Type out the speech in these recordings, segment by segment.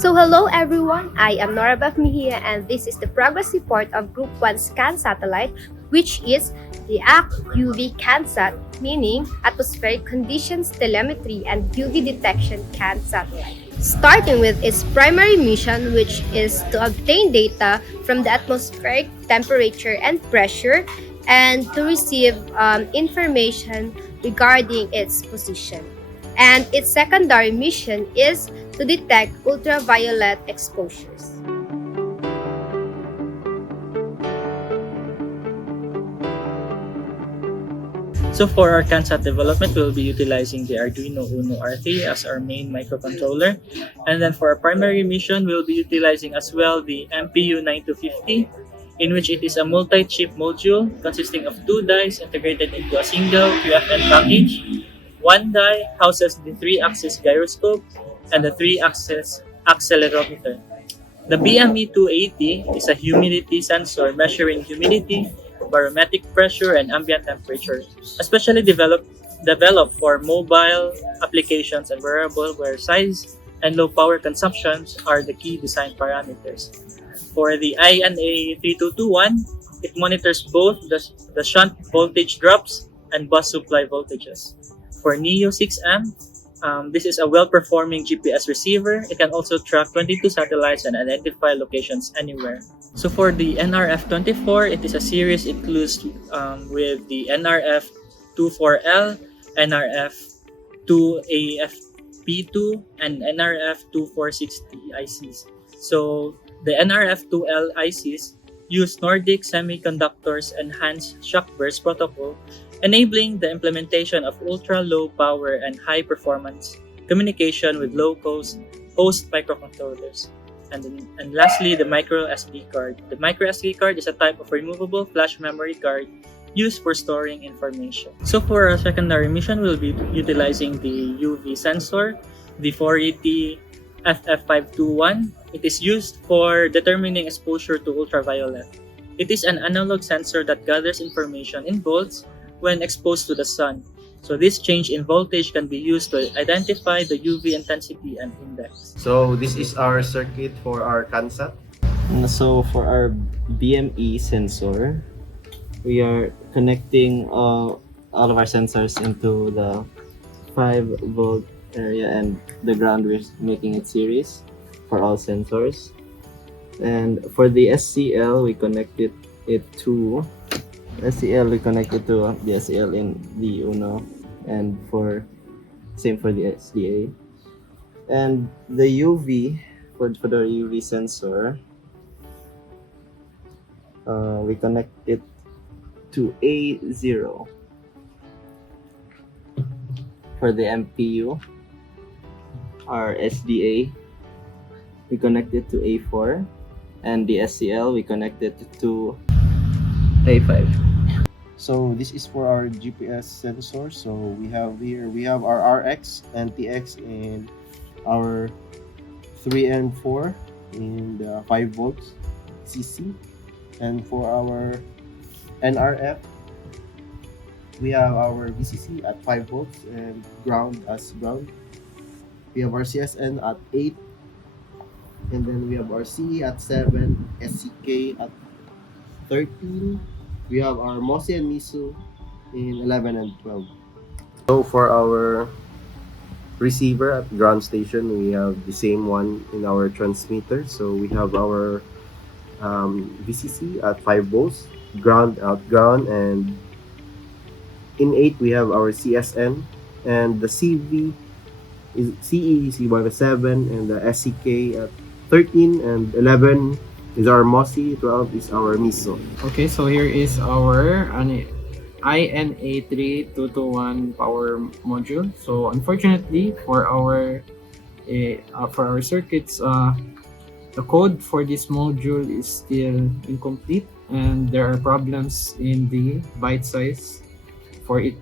So hello everyone, I am Nora Beth Mejia and this is the progress report of Group 1 Scan Satellite, which is the ACT-UV CANSAT, meaning Atmospheric Conditions Telemetry and UV Detection CAN satellite. Starting with its primary mission, which is to obtain data from the atmospheric temperature and pressure and to receive information regarding its position. And its secondary mission is to detect ultraviolet exposures. So for our CANSAT development, we'll be utilizing the Arduino Uno R3 as our main microcontroller. And then for our primary mission, we'll be utilizing as well the MPU 9250, in which it is a multi-chip module consisting of two dies integrated into a single QFN package. One die houses the 3-axis gyroscope and the 3-axis accelerometer. The BME 280 is a humidity sensor measuring humidity, barometric pressure, and ambient temperature, especially developed for mobile applications and wearable where size and low power consumptions are the key design parameters. For the INA 3221, it monitors both the shunt voltage drops and bus supply voltages. For Neo 6M, this is a well-performing GPS receiver. It can also track 22 satellites and identify locations anywhere. So for the NRF24, it is a series includes with the NRF24L, NRF2AFP2, and NRF2460 ICs. So the NRF2L ICs use Nordic Semiconductor's Enhanced Shock Burst Protocol, enabling the implementation of ultra-low power and high-performance communication with low-cost host microcontrollers. And lastly, the micro SD card. The micro SD card is a type of removable flash memory card used for storing information. So for our secondary mission, we'll be utilizing the UV sensor, the 480 FF521. It is used for determining exposure to ultraviolet. It is an analog sensor that gathers information in volts when exposed to the sun. So this change in voltage can be used to identify the UV intensity and index. So this is our circuit for our CANSAT. So for our BME sensor, we are connecting all of our sensors into the 5-volt area, and the ground we're making it series for all sensors. And for the SCL, we connected it to the SCL in the Uno, and same for the SDA. And the UV for the UV sensor, we connect it to A0. For the MPU, our SDA, we connect it to A4, and the SCL, we connect it to A5. So this is for our GPS sensor. So we have our RX and TX and our 3 and 4 in the 5 volts CC. And for our NRF, we have our VCC at 5 volts and ground as ground. We have our CSN at 8, and then we have our CE at 7, SCK at 13. We have our MOSI and MISO in 11 and 12. So for our receiver at ground station, we have the same one in our transmitter. So we have our VCC at 5 volts, ground out ground, and in 8 we have our CSN, and the CV is CE by 7, and the SCK at 13, and 11 is our MOSI, 12 is our MISO. Okay, so here is our INA3221 power module. So unfortunately for our circuits, the code for this module is still incomplete, and there are problems in the byte size for the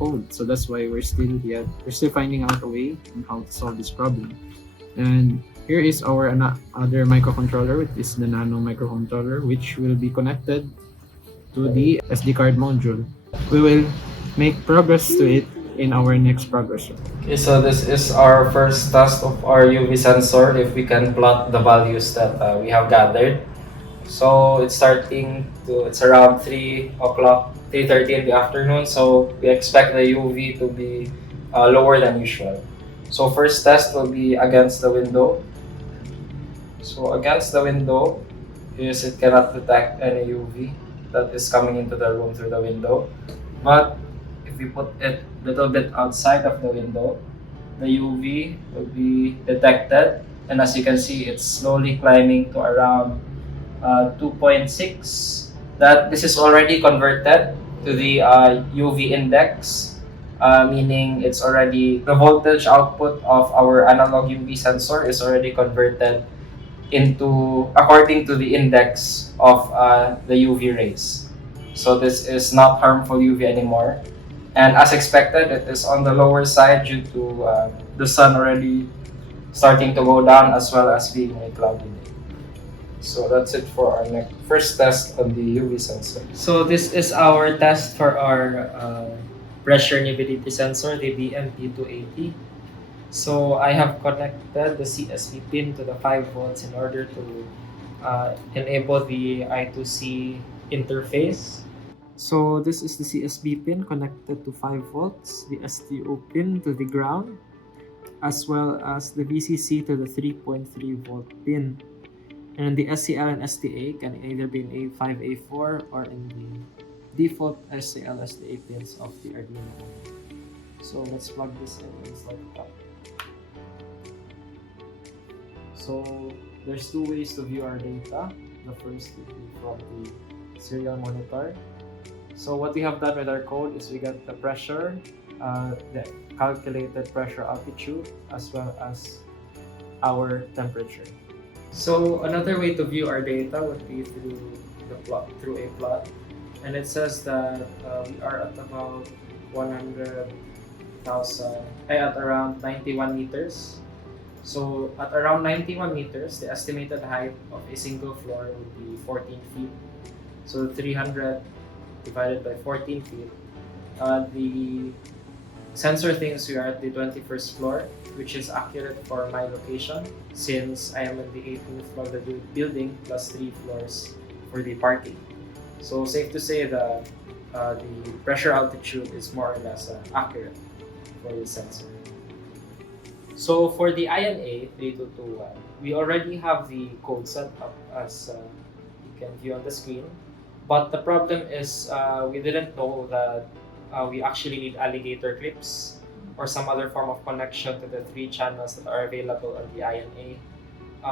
code. So that's why we're still finding out a way on how to solve this problem. And here is our other microcontroller, which is the Nano microcontroller, which will be connected to the SD card module. We will make progress to it in our next progress report. Okay, so this is our first test of our UV sensor if we can plot the values that we have gathered. So it's around 3 o'clock, 3:30 in the afternoon. So we expect the UV to be lower than usual. So first test will be against the window. So against the window is it cannot detect any UV that is coming into the room through the window. But if we put it a little bit outside of the window, the UV will be detected. And as you can see, it's slowly climbing to around 2.6. That this is already converted to the UV index, meaning it's already the voltage output of our analog UV sensor is already converted into according to the index of the UV rays. So this is not harmful UV anymore. And as expected, it is on the lower side due to the sun already starting to go down as well as being a cloudy day. So that's it for our first test on the UV sensor. So this is our test for our pressure nibidity sensor, the BMP280. So I have connected the CSV pin to the 5 volts in order to enable the I2C interface. So this is the CSB pin connected to 5 volts, the STO pin to the ground, as well as the VCC to the 3.3 volt pin. And the SCL and STA can either be in A5, A4 or in the default SCL, STA pins of the Arduino. So let's plug this in and start it up. So there's two ways to view our data. The first would be from the serial monitor. So what we have done with our code is we got the pressure, the calculated pressure altitude, as well as our temperature. So another way to view our data would be through a plot, and it says that we are at about 100,000, at around 91 meters. So at around 91 meters, the estimated height of a single floor would be 14 feet. So 300 divided by 14 feet. The sensor thinks we are at the 21st floor, which is accurate for my location since I am in the 18th floor of the building plus 3 floors for the parking. So safe to say that the pressure altitude is more or less accurate for the sensor. So for the INA 3221, we already have the code set up as you can view on the screen. But the problem is we didn't know that we actually need alligator clips or some other form of connection to the 3 channels that are available on the INA.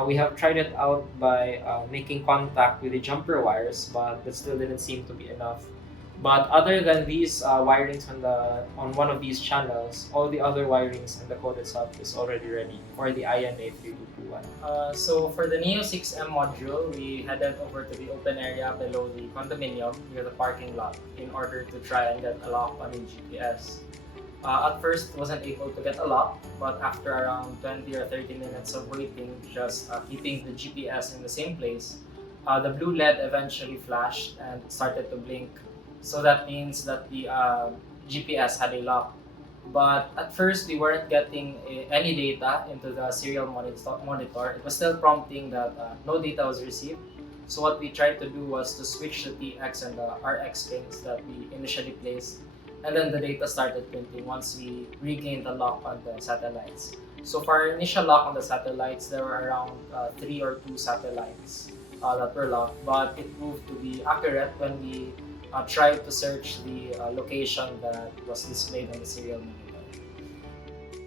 We have tried it out by making contact with the jumper wires, but that still didn't seem to be enough. But other than these wirings on one of these channels, all the other wirings in the code itself is already ready for the INA 3221. So for the Neo 6M module, we headed over to the open area below the condominium near the parking lot in order to try and get a lock on the GPS. At first, wasn't able to get a lock, but after around 20 or 30 minutes of waiting, just keeping the GPS in the same place, the blue LED eventually flashed and started to blink. So that means that the GPS had a lock. But at first, we weren't getting any data into the serial monitor. It was still prompting that no data was received. So what we tried to do was to switch the TX and the RX pins that we initially placed. And then the data started printing once we regained the lock on the satellites. So for our initial lock on the satellites, there were around 3 or 2 satellites that were locked. But it proved to be accurate when we tried to search the location that was displayed on the serial monitor.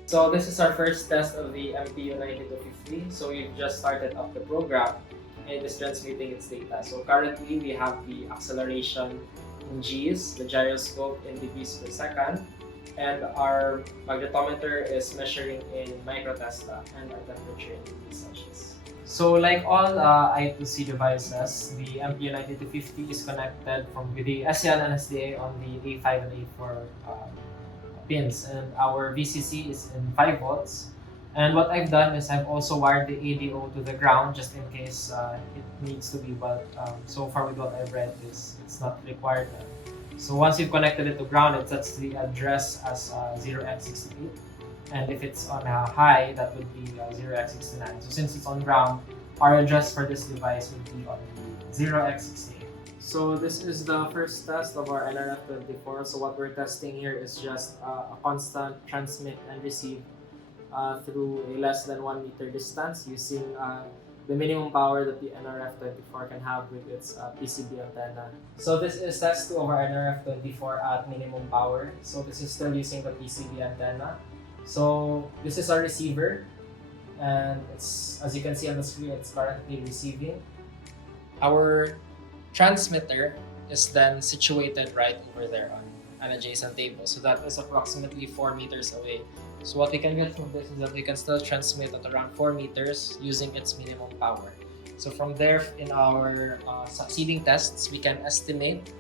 So this is our first test of the MPU 9250. So we've just started up the program and it is transmitting its data. So currently we have the acceleration in G's, the gyroscope in degrees per second, and our magnetometer is measuring in microtesla and our temperature in degrees Celsius. So like all I2C devices, the MPU 9250 is connected with the SCL and SDA on the A5 and A4 pins, and our VCC is in 5 volts. And what I've done is I've also wired the ADO to the ground just in case it needs to be, but so far with what I've read is it's not required. So once you've connected it to ground, it sets the address as 0x68. And if it's on a high, that would be 0x69. So since it's on ground, our address for this device would be on the 0x68. So this is the first test of our NRF24. So what we're testing here is just a constant transmit and receive through a less than 1 meter distance using the minimum power that the NRF24 can have with its PCB antenna. So this is test 2 of our NRF24 at minimum power. So this is still using the PCB antenna. So this is our receiver, and it's, as you can see on the screen, it's currently receiving. Our transmitter is then situated right over there on an adjacent table. So that is approximately 4 meters away. So what we can get from this is that we can still transmit at around 4 meters using its minimum power. So from there, in our succeeding tests, we can estimate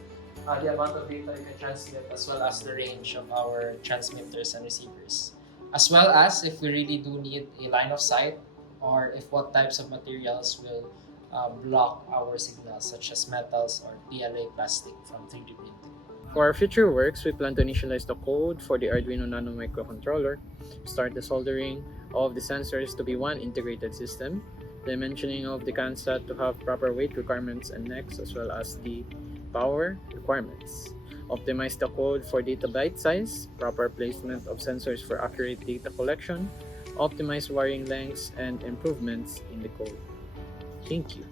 the amount of data we can transmit as well as the range of our transmitters and receivers. As well as if we really do need a line of sight, or if what types of materials will block our signals, such as metals or PLA plastic from 3D printing. For our future works, we plan to initialize the code for the Arduino Nano microcontroller, start the soldering of the sensors to be one integrated system, dimensioning of the CANSAT to have proper weight requirements and NEX as well as the power requirements, optimize the code for data byte size, proper placement of sensors for accurate data collection, optimize wiring lengths, and improvements in the code. Thank you.